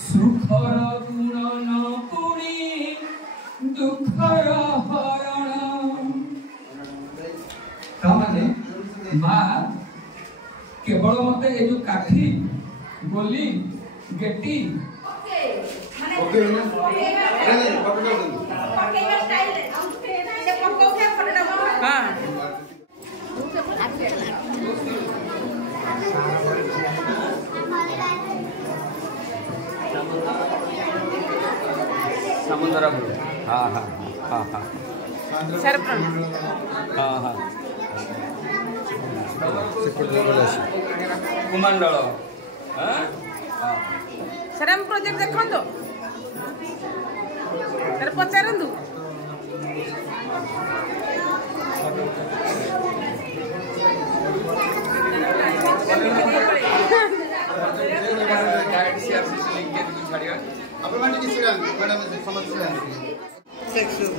सुखर गुणन पुणी दुखर हरण तामाने माँ केवल मते ए जो काठी गोली गेटी समुद्र हाँ हाँ हाँ हाँ हाँ हाँ कुमंडल सर हम प्रोजेक्ट देखो सर पचारंतु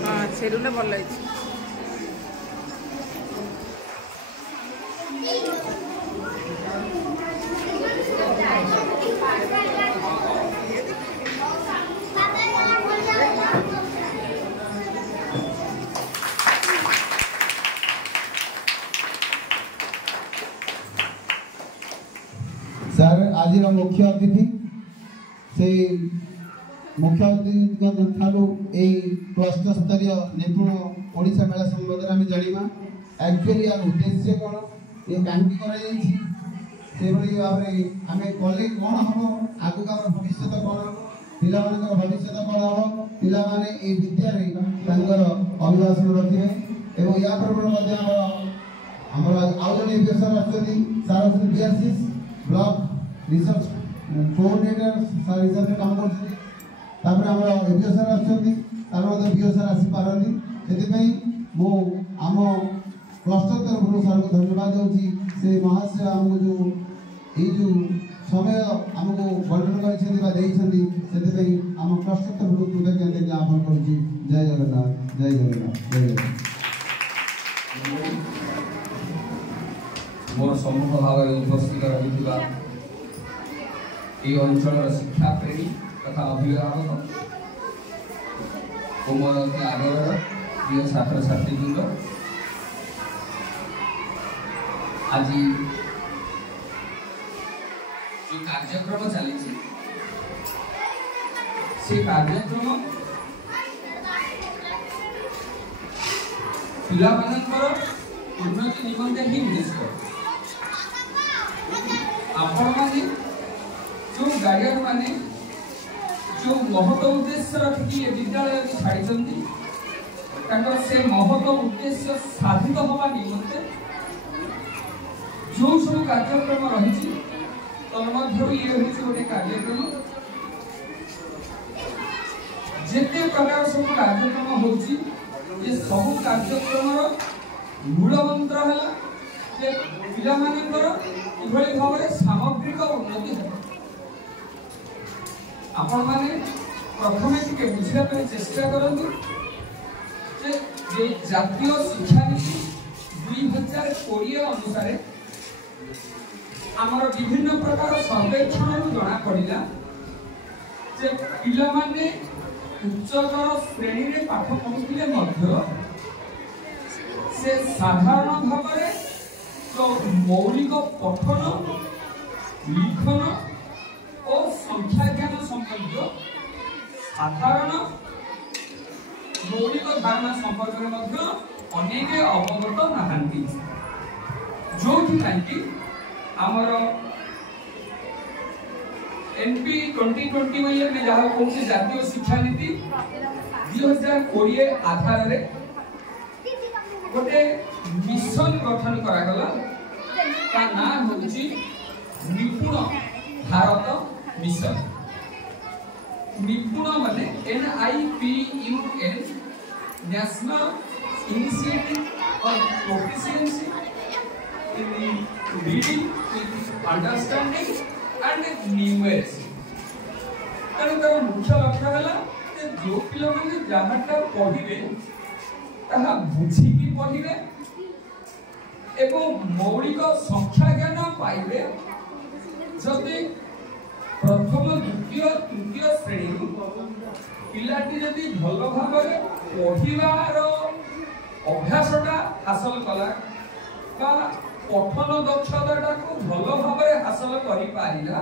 हाँ सेरुले भल लगी सर आज मुख्य अतिथि से मुख्य अतिथि ठारू क्लस्टर स्तरीय निपुण ओडिशा मेला संबंध में जाना एक्चुअली यार उद्देश्य कौन ये कहीं भाव में आम कले कौन हम आगक भविष्य कौन पिला भविष्य कौन हम पाने विद्यार अभिभाषण रखिए और या आउ जन sir Aarti BRC block research coordinator sir हिसाब से काम कर एपीओ सर आसो सर आसीपारती से आम क्लस्टर तरफ सर को धन्यवाद दूसरी से महाशय आमको जो ये समय आमको बंटन कर क्लस्टर तरफ कृतज्ञता ज्ञापन कर जय जगन्नाथ जय जगन्नाथ जय जगन्नाथ मोर सम्मुख भाव में उपस्थित रही अंचल शिक्षा प्रेमी तथा अभिभावक मोर आदर प्रिय छात्र छात्रीवृंद आज जो कार्यक्रम चली से कार्यक्रम पिला उन्नति निमंते ही उद्देश्य आपण माने जो गार्डियन माने जो महत्व उद्देश्य रखी विद्यालय छाड़ी से महत्व उद्देश्य साधित हवा निमंते जो सब कार्यक्रम रही तन्मध्य ये गोटे कार्यक्रम जिते प्रकार सब कार्यक्रम हो सब कार्यक्रम मूल मंत्र है पिला किभली भाव में सामग्रिक उन्नति है आपण माने प्रथम टिके बुझा चेष्टा करंतु जे जातीय शिक्षा नीति 2020 अनुसार आमर विभिन्न प्रकार सर्वेक्षण जना पड़ा जे पिला माने उच्चतर श्रेणी रे पाठ पढ़ुथिले मध्य से साधारण भाव में तो मौलिक पठन लिखन और संख्या ज्ञान संबंध साधारण मौलिक धारणा संपर्क में अनेक अवगत नहांती जो आमर एनपी 2020 में जहाँ कौन जातीय शिक्षा नीति 2020 आधार रे गोटे मिशन गठन करागला का नाम होची निपुण भारत मिशन निपुण माने NIPUN national initiative for proficiency in reading with understanding and numeracy तेणु मुख्य लक्ष्य है ଯେ ଯୋଉ ପିଲାମାନେ ଯାହାଟା ପଢିବେ ତାହା ବୁଝିକି ପଢିବେ ଏବଂ ମୌଳିକ ସଂଖ୍ୟା ଜ୍ଞାନ ପାଇବେ। ଯଦି ପ୍ରଥମ ଦ୍ୱିତୀୟ ତୃତୀୟ ଶ୍ରେଣୀରୁ ପିଲାଟି ଯଦି ଭଲ ଭାବରେ ପଢିବାର ଅଭ୍ୟାସଟା ହାସଲ କଲା ବା ପଠନ ଦକ୍ଷତାଟାକୁ ଭଲ ଭାବରେ ହାସଲ କରିପାରିଲା,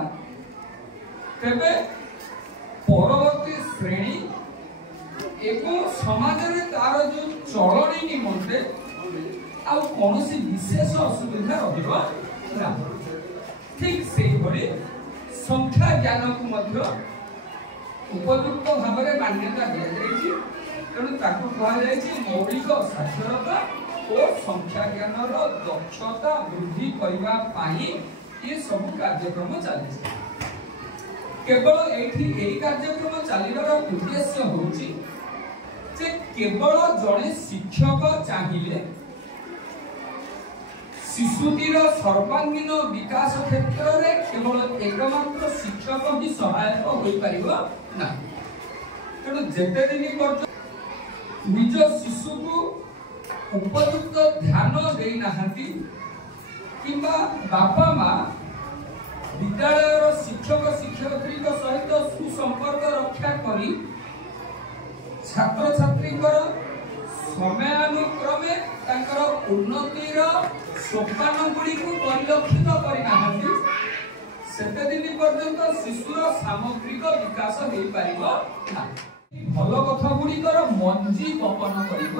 ତେବେ ପରବର୍ତ୍ତୀ ଶ୍ରେଣୀ ଏବଂ ସମାଜରେ ତାର ଯୋଉ ଚଳଣି ନିମନ୍ତେ ଆଉ କୌଣସି ବିଶେଷ ଅସୁବିଧା ରହିବ ନାହିଁ। ଠିକ୍ ସେଇଭଳି ସଂଖ୍ୟା ଜ୍ଞାନକୁ ମଧ୍ୟ ଉପଯୁକ୍ତ ଭାବରେ ମାନ୍ୟତା ଦିଆଯାଇଛି। ତେଣୁ ତାକୁ କୁହାଯାଇଛି ମୌଳିକ ସାକ୍ଷରତା ଓ ସଂଖ୍ୟା ଜ୍ଞାନର ଦକ୍ଷତା ବୃଦ୍ଧି କରିବା ପାଇଁ ଏ ସବୁ କାର୍ଯ୍ୟକ୍ରମ ଚାଲିଛି। କେବଳ ଏଇଠି ଏହି କାର୍ଯ୍ୟକ୍ରମ ଚାଲିବାର ଉଦ୍ଦେଶ୍ୟ ହେଉଛି ଯେ କେବଳ ଜଣେ ଶିକ୍ଷକ ଚାହିଁଲେ ଶିଶୁଟିର ସର୍ବାଙ୍ଗୀନ ବିକାଶ କ୍ଷେତ୍ରରେ କେବଳ ଏକମାତ୍ର ଶିକ୍ଷକ ହିଁ ସହାୟକ ହୋଇପାରିବ ନାହିଁ। ତେଣୁ ଯେତେ ଦିନ ପର୍ଯ୍ୟନ୍ତ ନିଜ ଶିଶୁକୁ ଉପଯୁକ୍ତ ଧ୍ୟାନ ଦେଇନାହାନ୍ତି କିମ୍ବା ବାପା ମା ବିଦ୍ୟାଳୟର ଶିକ୍ଷକ ଶିକ୍ଷୟିତ୍ରୀଙ୍କ ସହିତ ସୁସମ୍ପର୍କ ରକ୍ଷା କରି ଛାତ୍ରଛାତ୍ରୀଙ୍କର ସମୟାନୁକ୍ରମେ ତାଙ୍କର ଉନ୍ନତିର ସୋପାନ ଗୁଡ଼ିକୁ ପରିଲକ୍ଷିତ କରିନାହାନ୍ତି, ସେତେ ଦିନ ପର୍ଯ୍ୟନ୍ତ ଶିଶୁର ସାମଗ୍ରିକ ବିକାଶ ହେଇପାରିବ ନାହିଁ। ଭଲ କଥା ଗୁଡ଼ିକର ମଞ୍ଜି ବପନ କରିବ,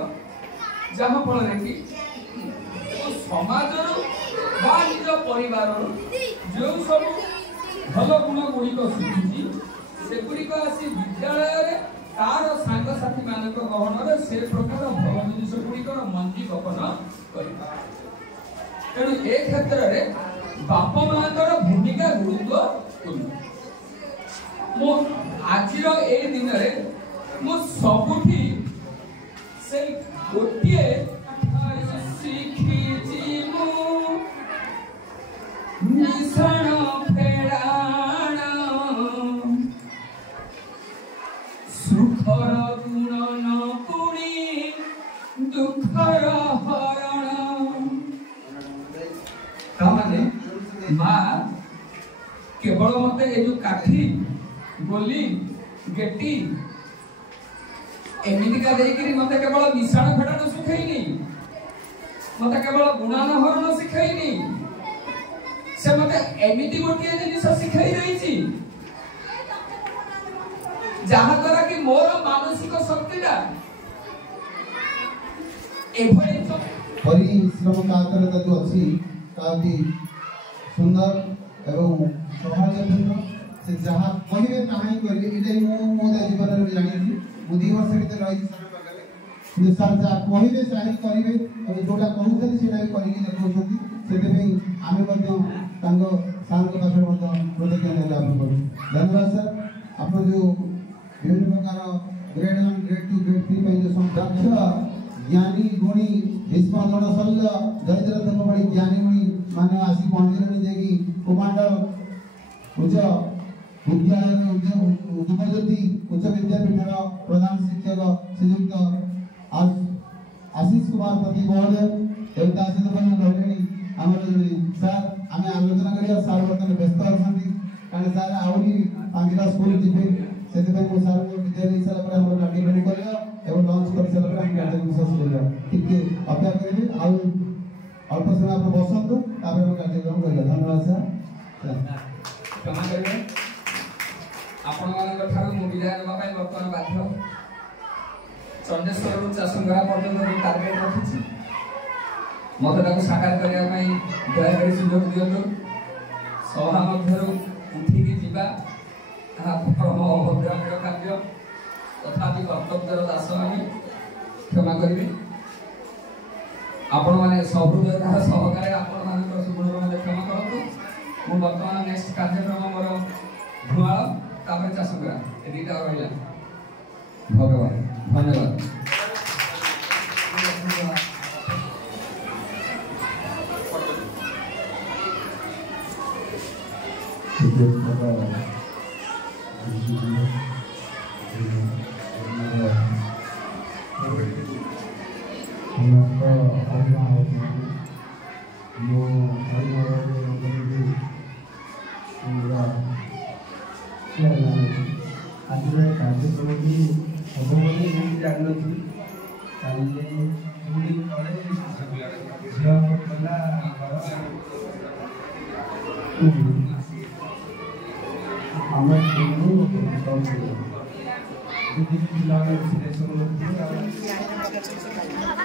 ଯାହା ଫଳରେ କି ସମାଜରୁ ବା ନିଜ ପରିବାରରୁ ଯେଉଁ ସବୁ ଭଲ ଗୁଣ ଗୁଡ଼ିକ ଶିଖୁଛି ସେଗୁଡ଼ିକ ଆସି ବିଦ୍ୟାଳୟରେ ତାର ସାଙ୍ଗସାଥୀ ମାନଙ୍କ ଗହଣରେ ସେ ପ୍ରକାର ଭଲ ଜିନିଷ ଗୁଡ଼ିକର ମଞ୍ଜି ବପନ କରିବା। ତେଣୁ ଏ କ୍ଷେତ୍ରରେ ବାପା ମାଙ୍କର ଭୂମିକା ଗୁରୁତ୍ୱପୂର୍ଣ୍ଣ। ମୁଁ ଆଜିର ଏଇ ଦିନରେ ମୁଁ ସବୁଠି ସେଇ ଗୋଟିଏ ଶିଖିଛି ମୁଁ ମିଶଣ ଫେରାଣ ସୁଖର ଗୁଣନ ପୁଣି ଦୁଃଖର ହରଣ। ତାମାନେ ମା କେବଳ ମତେ ଏ ଯୋଉ କାଠି ଗୋଲି ଗେଟି ଏମିତିକା ଦେଇକିରି ମତେ କେବଳ ମିଶାଣ ଫେଡାଣ ଶିଖେଇନି, ମତେ କେବଳ ଗୁଣନ ହରଣ ଶିଖେଇନି, ସେ ମତେ ଏମିତି ଗୋଟିଏ ଜିନିଷ ଶିଖେଇ ଦେଇଛି ଯାହା ଦ୍ୱାରା କି ମୋର ମାନସିକ ଶକ୍ତିଟା ଏଭଳି ପରିଶ୍ରମ କାତରତା ଯୋଉ ଅଛି ତାହାଟି ସୁନ୍ଦର ଏବଂ ସୌହାର୍ଦ୍ଦ୍ୟପୂର୍ଣ୍ଣ। ସେ ଯାହା କହିବେ ତାହା ହିଁ କରିବେ। ଏଇଟା ହିଁ ମୁଁ ମୋ ଜୀବନରେ ଜାଣିଛି। ମୁଁ 2 ବର୍ଷ ଭିତରେ ରହିଛି ସାର୍ ପାଖରେ, କିନ୍ତୁ ସାର୍ ଯାହା କହିବେ ତାହା ହିଁ କରିବେ ଏବଂ ଯୋଉଟା କହୁଛନ୍ତି ସେଇଟା ବି କରିକି ଦେଖାଉଛନ୍ତି। ସେଥିପାଇଁ ଆମେ ମଧ୍ୟ ତାଙ୍କ ସାର୍ଙ୍କ ପାଖରେ ମଧ୍ୟ କୃତଜ୍ଞତା ଜ୍ଞାପନ କରୁଛୁ। ଧନ୍ୟବାଦ ସାର୍। ଆପଣ ଯେଉଁ ବିଭିନ୍ନ ପ୍ରକାର ଗ୍ରେଡ୍ 1 ଗ୍ରେଡ୍ 2 ଗ୍ରେଡ୍ 3 ପାଇଁ ଯେଉଁ ଦକ୍ଷ ଜ୍ଞାନୀ ଗୁଣୀ ଭୀଷ୍ମ ଦ୍ରୋଣ ଶଲ୍ୟ ଦରିଦ୍ରତମ ଭଳି ଜ୍ଞାନୀ ଗୁଣୀ ମାନେ ଆସି ପହଞ୍ଚିଲେଣି, ଯିଏକି କୁମାଣ୍ଡ ଉଚ୍ଚ ବିଦ୍ୟାଳୟର ଯୁବଜ୍ୟୋତି ଉଚ୍ଚ ବିଦ୍ୟାପୀଠର ପ୍ରଧାନ ଶିକ୍ଷକ ଶ୍ରୀଯୁକ୍ତ ଆଶିଷ କୁମାର ପତି ମହୋଦୟ ଏବଂ ତା ସହିତ ମଧ୍ୟ ରହିଲେଣି ଆମର ଜଣେ ସାର୍। ଆମେ ଆଲୋଚନା କରିବା, ସାର୍ ବର୍ତ୍ତମାନ ବ୍ୟସ୍ତ ଅଛନ୍ତି କାରଣ ସାର୍ ଆହୁରି 5ଟା ସ୍କୁଲ ଯିବେ। ସେଥିପାଇଁ ମୁଁ ସାର୍ଙ୍କୁ ବିଦାୟ ଦେଇ ସାରିଲା ପରେ ଆମର ଗାଡ଼ି ରେଡ଼ି କରିବା ଏବଂ ଲଞ୍ଚ କରିସାରିଲା ପରେ ଆମେ କାର୍ଯ୍ୟକ୍ରମ ଶେଷ କରିବା। ଟିକେ ଅପେକ୍ଷା କରିବେ, ଆଉ ଅଳ୍ପ ସମୟ ଆପଣ ବସନ୍ତୁ, ତାପରେ ଆମେ କାର୍ଯ୍ୟକ୍ରମ କରିବା। ଧନ୍ୟବାଦ ସାର୍। କ୍ଷମା କରିବେ, ଆପଣମାନଙ୍କ ଠାରୁ ମୁଁ ବିଦାୟ ନେବା ପାଇଁ ବର୍ତ୍ତମାନ ବାଧ୍ୟ। ଚଣ୍ଡେଶ୍ୱରରୁ ଚାଷଙ୍ଗରା ପର୍ଯ୍ୟନ୍ତ ଯେଉଁ ଟାର୍ଗେଟ ରଖିଛି ମୋତେ ତାକୁ ସାକାର କରିବା ପାଇଁ ଦୟାକରି ସୁଯୋଗ ଦିଅନ୍ତୁ। ସଭା ମଧ୍ୟରୁ ଉଠିକି ଯିବା ତାହା ପରମ ଅଭଦ୍ରାମ୍ୟ କାର୍ଯ୍ୟ, ତଥାପି କର୍ତ୍ତବ୍ୟର ଦାସ ଆମେ। କ୍ଷମା କରିବେ, ଆପଣମାନେ ସହୃଦୟତା ସହକାରେ ଆପଣମାନଙ୍କର ସୁଗୁଣର ମଧ୍ୟ କ୍ଷମା କରନ୍ତୁ। ମୁଁ ବର୍ତ୍ତମାନ ନେକ୍ସଟ କାର୍ଯ୍ୟକ୍ରମ ମୋର ଧୂଆଳ, ତାପରେ ଚାଷଙ୍ଗରା, ଏ 2ଟା ରହିଲା। ଭଗବାନ ଧନ୍ୟବାଦ।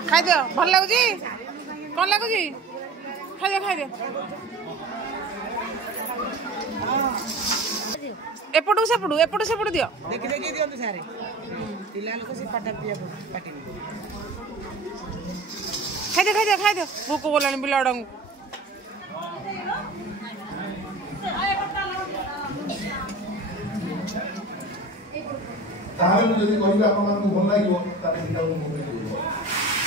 ଖାଇଦିଅ ଭଲ ଲାଗୁଛି କଣ ଲାଗୁଛି ଖାଇଦିଅ ଖାଇଦିଅ ଏପଟକୁ ସେପଟୁ ଦିଅ ଦେଖି ଦେଖି ଦିଅନ୍ତୁ ସାରେ ପିଲା ଲୋକ ସେ ପାଟି ଖାଇଦିଅ ଭୋକ କଲାଣି ପିଲା ଗୁଡାଙ୍କୁ ତାହେଲେ ମୁଁ ଯଦି କହିବି ଆପଣମାନଙ୍କୁ ଭଲ ଲାଗିବ ତାହେଲେ ସେଇଟାକୁ ମୁଁ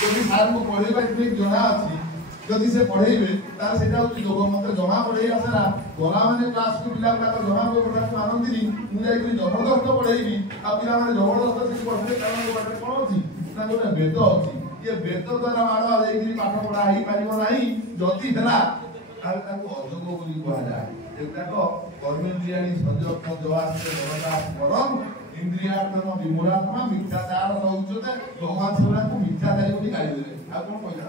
ଯଦି ସାର୍ଙ୍କୁ ପଢ଼େଇବା ଠିକ୍ ଜଣା ଅଛି ଯଦି ସେ ପଢ଼େଇବେ ତାହେଲେ ସେଇଟା ହେଉଛି ଯୋଗ ମତେ ଜମା ପଢ଼େଇ ଆସେନା ଗଲାମାନେ କ୍ଲାସକୁ ପିଲା ଗୁଡ଼ାକ ଜମା କ୍ଲାସକୁ ଆଣନ୍ତିନି ମୁଁ ଯାଇକରି ଜବରଦସ୍ତ ପଢ଼େଇବି ଆଉ ପିଲାମାନେ ଜବରଦସ୍ତ ସେଠି ପଢ଼ିବେ କାରଣ ମୋ ପାଖରେ କ'ଣ ଅଛି ନା ଗୋଟେ ବେଦ ଅଛି ଏ ବେଦ ଦ୍ୱାରା ମାଡ଼ ଯାଇକରି ପାଠ ପଢ଼ା ହେଇପାରିବ ନାହିଁ ଯଦି ହେଲା ତାହେଲେ ତାକୁ ଅଯୋଗ ବୋଲି କୁହାଯାଏ ଏଗୁଡ଼ାକ କର୍ମେନ୍ଦ୍ରିୟାଣୀ ସଂଯୋଗ ଜବାସ୍ତେ ଜନତା ସ୍ମରମ୍ इंद्रियार्थम विमूढ़ात्मा मिथ्याचार सौचते भगवान सेवराକୁ ମିଥ୍ୟାଚାରୀ ବୋଲି ଗାଳି ଦେଲେ ଆଉ କ'ଣ କହିବା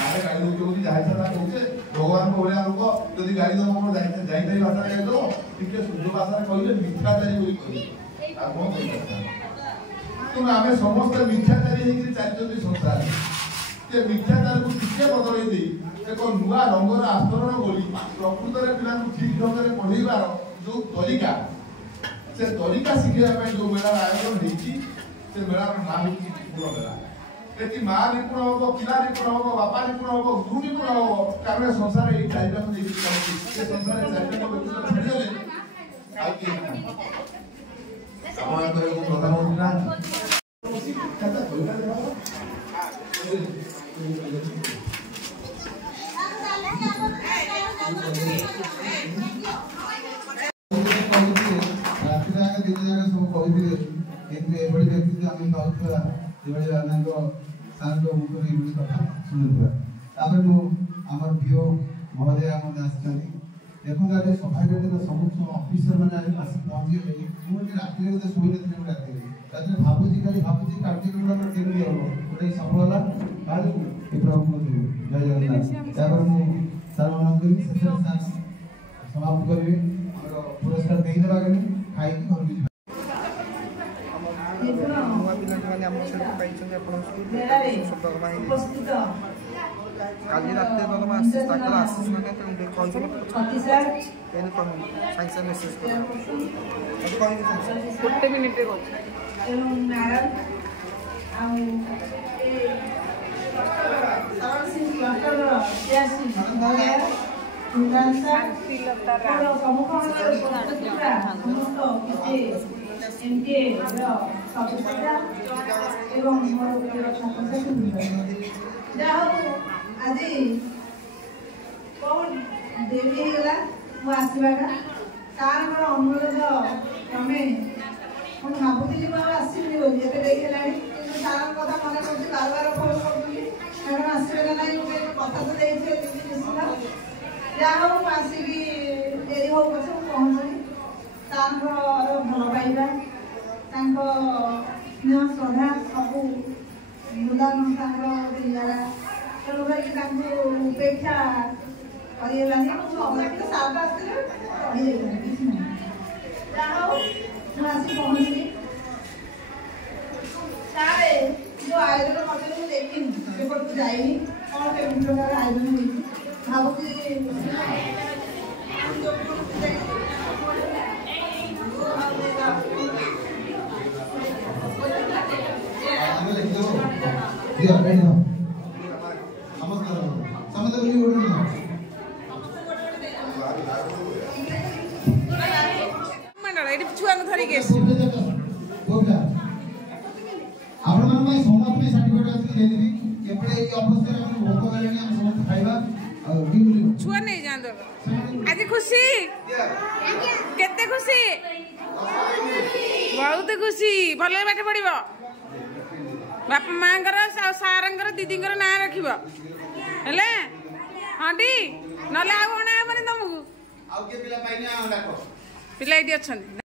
ଆମେ ଗାଳି ଦଉଛୁ ବୋଲି ଯାହା ଇଚ୍ଛା କହୁଛେ ଭଗବାନଙ୍କ ଭଳିଆ ଲୋକ ଯଦି ଗାଳି ଦବ କ'ଣ ଯାଇଥାଇ ଭାଷାରେ ଗାଳି ଦବ ଟିକେ ଶୁଦ୍ଧ ଭାଷାରେ କହିଲେ ମିଥ୍ୟାଚାରୀ ବୋଲି କହିଲେ ଆଉ କ'ଣ କହିବା ତେଣୁ ଆମେ ସମସ୍ତେ ମିଥ୍ୟାଚାରୀ ହେଇକରି ଚାଲିଛନ୍ତି ସଂସାରରେ ସେ ମିଥ୍ୟାଚାରକୁ ଟିକେ ବଦଳେଇ ଦେଇ ଏକ ନୂଆ ରଙ୍ଗର ଆସ୍ତରଣ ବୋଲି ପ୍ରକୃତରେ ପିଲାଙ୍କୁ ଠିକ୍ ଢଙ୍ଗରେ ପଢ଼େଇବାର ଯୋଉ ତରିକା से तरीका शिखा जो मेला आयोजन होती से मेला नाम होती निपुण मेला ये माँ निपुण हम पिला निपुण हम बापा निपुण हम गुरु निपुण हम कारण संसार ये चारिटा को देखि संसार चारिटा को छाड़ीगले आ के आपण को प्रधानमंत्री ना कथा बोलता देबा सब कहते किंतु एभली व्यक्ति आम पाऊा सार मुखर ये कथा शुणुवा आमर भीओ महोदय देखो सफाई समस्त अफिसर मैंने आसिक पहुँची गले मुझे रात शुई नी रात भावुची खाली भावुची कार्यक्रम केमी हम गोटे सफल है प्रभु जय जगन्नाथ सार मान समाप्त करेंगे पुरस्कार देदेवा खाई घर काली रात आशीष मैंने मेसेज गोटे मिनिट आज कौन देवी होगा आसवाटा सार अनुरोध तमें मुझे भावुली आसबी बोली सार कथा मन कर बार बार फोन करी मैडम आसवे ना ना गोटे कथा तो देखिए जहाँ आसिक डेरी हो पचे पहुँचली सार भल पाइबा स्नेह श्रद्धा सब मुदान इारा तेणुक उपेक्षा करगलानी समस्त सार आसते पढ़ी किसी ना जहाँ मुझे पहुँचली सारे जो आयोजन करते मुझे देखी पेपर को जाइनी कौन केमी प्रकार आयोजन होती भावुची छुआ धरिक छुआ नहीं जान आज खुशी केते खुशी बहुत खुशी भले पाठ पढ़ बापा माँगर सारंगर दीदींगर ना रखिब हेले हाँ टी ना आना हेनी तुमको पिला ये अच्छा